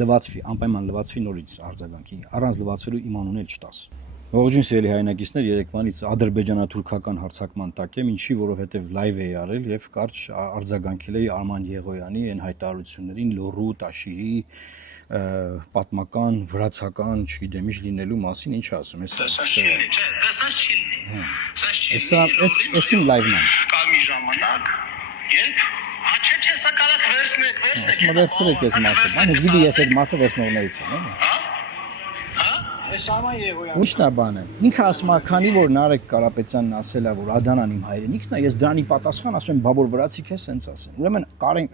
լվացվի, անպայման լվացվի նորից արձագանքի, առանց լվացվելու իմ անուն էլ չտաս։ Ողջույն սիրելի հայրենակիցներ, երեկվանից ադրբեջանա-թուրքական հարձակման տակ եմ, ինչի, որովհետև լայվ էի արել եւ կարճ արձագանքել էի Արման Եղոյանի այն հայտարարություններին լոռու, տաշիրի, պատմական, վրացական, չգիտեմ, ինչ լինելու մասին, ինչ ասում ես։ Էս իմ լայվն է։ Կա մի ժամանակ, երբ չեսա կարակ վերցնեք, վերցրեք այս մասը, բան, ես գիտի ես այդ մասը վերցնողներից եմ, Այս Արման Եղոյանը։ Ի՞նչն է բանը։ Ինքը ասում է, քանի որ Նարեկ Կարապետյանն ասել է, որ Ադանան իմ հայրենիքն է, ես դրանի պատասխան ասում եմ, բա որ վրացիք ես սենց ասեն։ Ուրեմն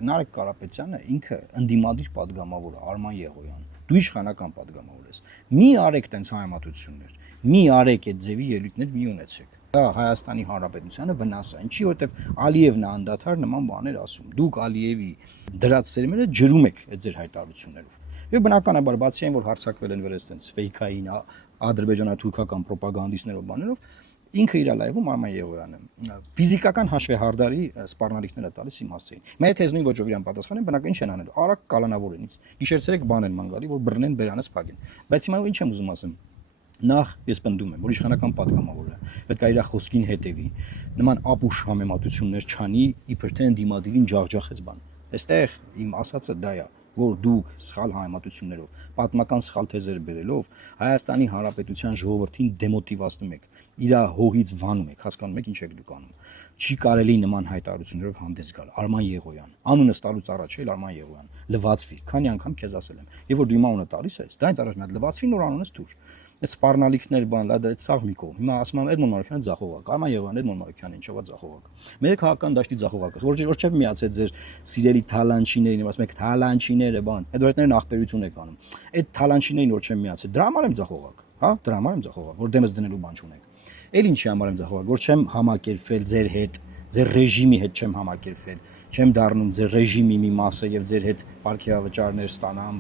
Նարեկ Կարապետյանը ինքը ընդդիմադիր падգամավոր է, Արման Եղոյան։ Դու իշխանական падգամավոր ես։ Մի արեք տենց հայամատություններ։ Մի արեք այդ ձևի ելույթներ մի ունեցեք։ Դա Հայաստանի Հանրապետությանը վնաս է։ Ինչի որտեվ Ալիևն է անդադար նման բաներ ասում։ Դուք Ալիևի դրած սերմերը ջրում եք այդ ձեր հայտարարություններով։ Եվ բնականաբար բացի այն որ հարձակվել են վրաց տենց ֆեյքային ադրբեջանա-թուրքական ռոպագանդիստներով բաներով ինքը իր լայվում Արման Եղոյանը ֆիզիկական հաշվեհարդարի սպառնալիքները տալիս իմ հասցեին։ Մեր հետ հեզնույն ոճով իրան պատասխանեն, բնական ինչ են անելու։ Արագ կալանավորեն ինձ։ Գիշերցրեք բան են ման գալի, որ բռնեն բերանս փակեն։ Բայց հիմա ինչ եմ ուզում ասեմ։ Նախ ես պնդում եմ, որ իշխանական падգամավորը պետք է իր խոսքին հետևի։ Նման ապուշ համեմատություններ չանի, իբր թե ընդդիմադիրին ջախջախեց բան։ Այստեղ իմ ասածը դա է, որ դուք սխալ հայամատություններով, պատմական սխալ թեզեր բերելով Հայաստանի Հանրապետության ժողովրդին դեմոտիվացնում եք, իր հողից վանում եք, հասկանում եք ինչ եք դուք անում։ Չի կարելի նման հայտարարություններով հանդես գալ։ Արման Եղոյան, անունը տալուց առաջ էլ Արման Եղոյան, լվացվի, քանի անգամ քեզ ասել եմ։ Եվ որ դու իմ անունը տալիս ես, դա ինձ առաջ նա լվացվի, նոր անունս թույր։ Այդ սպառնալիքներ բան, դա ցավ մի կողմ։ Հիմա ասում եմ Էդմոն Մարուկյանը ձախողակ, Արման Եղոյանը Էդմոն Մարուկյանին ինչով է ձախողակ։ Մեր քաղաքական դաշտի ձախողակը, որ չեմ միացել ձեր սիրելի թալանչիներին, ասում եք թալանչիները բան, այդ որտեղներն ախպերություն եք անում։ Այդ թալանչիներին որ չեմ միացել, դրա համար եմ ձախողակ, հա, դրա համար եմ ձախողակ, որ դեմս դնելու բան չունեք։ Էլ ինչի համար եմ ձախողակ, որ չեմ համակերպվել ձեր հետ, ձեր ռեժիմի հետ չեմ համակերպվել, չեմ դառնում ձեր ռեժիմի մի մասը եւ ձեր հետ ապարքեավճարներ ստանամ,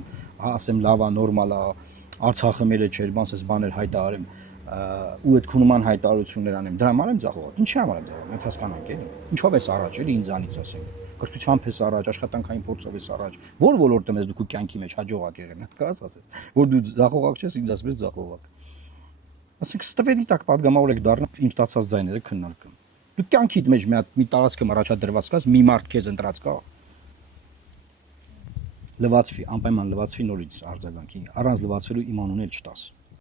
ասեմ լավա, նորմալ է, Արցախը մերը չէր, բանս բաներ հայտարարեմ ու այդ քունման հայտարարություններ անեմ։ Դրա համար եմ ձախողակ։ Ինչի համար եմ ձախողակ։ Մենք հասկանանք էլի։ Ինչով ես առաջ էլի ինձանից ասենք։ Կրթությամբ ես առաջ, աշխատանքային փորձով ես առաջ։ Որ ոլորտում ես դու քո կյանքի մեջ հաջողակ եղել, մտք կաս ասես։ Որ դու ձախողակ չես, ինձ ասես ձախողակ։ Ասենք ստվերի տակ падգամավոր եք դառնում իմ ստացած ձայները քննարկում։ Դու կյանքիդ մեջ մի տարածքում առաջադրված կաս, մի մարդ քեզ ընտրած կա։ Լվացվի, անպայման լվացվի նորից արձագանքի, առանց լվացվելու իմ անուն էլ չտաս։